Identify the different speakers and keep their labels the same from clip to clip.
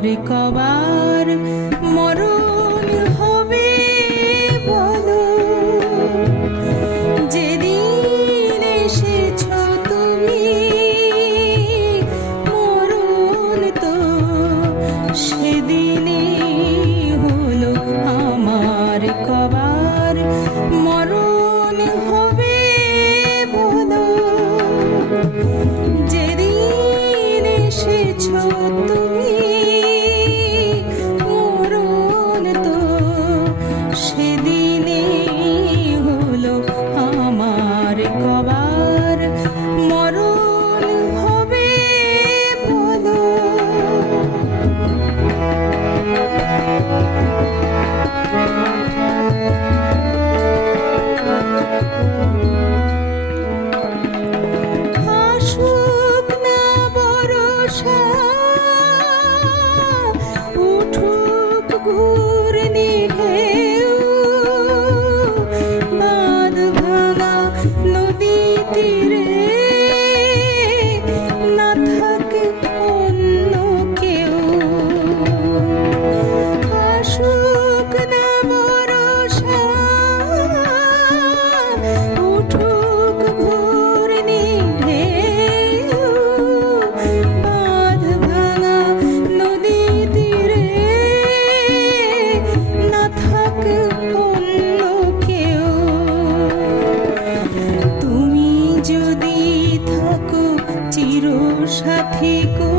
Speaker 1: আমার কবার নদী তীরে সাথী করে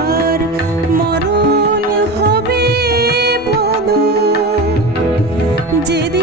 Speaker 1: যেদিন